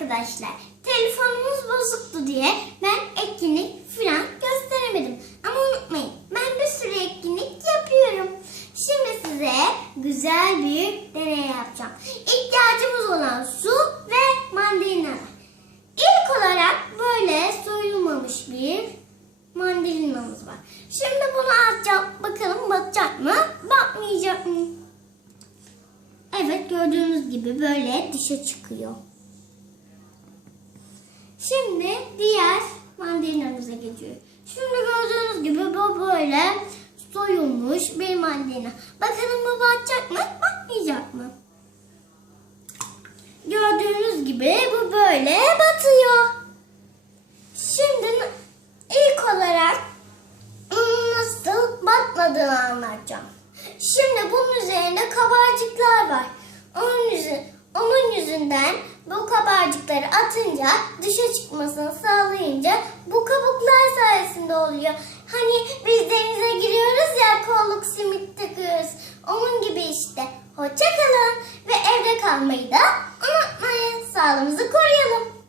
arkadaşlar. Telefonumuz bozuktu diye ben etkinlik falan gösteremedim. Ama unutmayın ben bir sürü etkinlik yapıyorum. Şimdi size güzel bir deney yapacağım. İhtiyacımız olan su ve mandalina. İlk olarak böyle soyulmamış bir mandalinamız var. Şimdi bunu atacağım. Bakalım batacak mı? Batmayacak mı? Evet gördüğünüz gibi böyle dışa çıkıyor. Şimdi diğer mandalinamıza geçiyor. Şimdi gördüğünüz gibi bu böyle soyulmuş bir mandalina. Bakalım bu batacak mı? Batmayacak mı? Gördüğünüz gibi bu böyle batıyor. Şimdi ilk olarak nasıl batmadığını anlatacağım. Şimdi bunun üzerinde kabarcıklar var. Onun, yüzü, onun yüzünden bu kabarcıkları atınca dışa çıkmasını sağlayınca bu kabuklar şeklinde oluyor. Hani biz denize giriyoruz ya kolluk simit takıyoruz. Onun gibi işte. Hoşçakalın ve evde kalmayı da unutmayın. Sağlığımızı koruyalım.